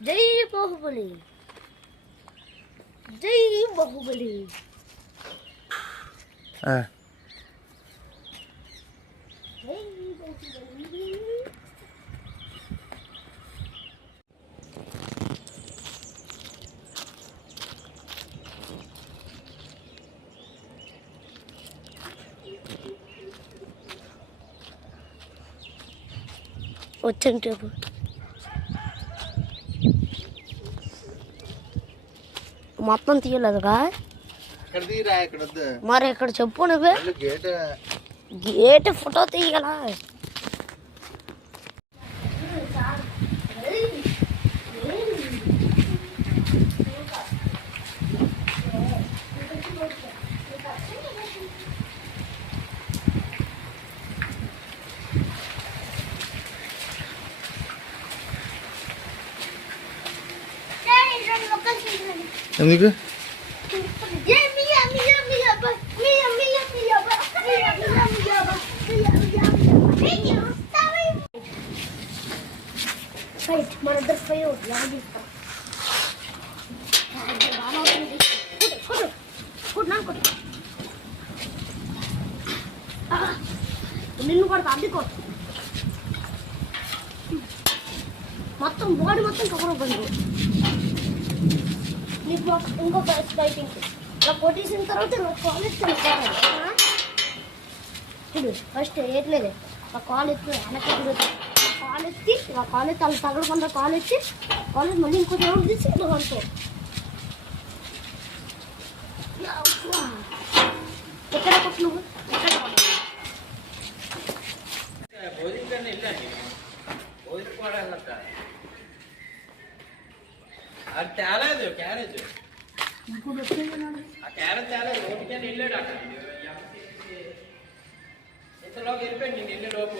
जय बाहुबली, जय बाहुबली। వచ్చంటే మొత్తం తీయలేదుగా మరి ఇక్కడ చెప్పు నువ్వే గేట్ ఫోటో తీయగల ఎందుకు నిన్ను కొడతా అడ్డుకో మొత్తం బాడీ మొత్తం కవర్ అవ్వండి నీకు ఇంకొక స్కైటింగ్ ఇలా కొట్టేసిన తర్వాత కాలేజ్ చూడు ఫస్ట్ వేయట్లేదు ఆ కాలేజ్ వెనక్కి కాలేజ్కి ఆ కాలేజ్ తల తగలకుండా కాలేజ్ మళ్ళీ ఇంకో రౌండ్ తీసి ఇలా అనుకో ఎక్కడ కొట్టు నువ్వు ఎక్కడ అది తేలేదు క్యారేజ్ ఆ క్యారేజ్ తేలేదు ఓపికని వెళ్ళాడు అక్కడ ఇంతలోకి వెళ్ళిపోయి నేను వెళ్ళే లోపు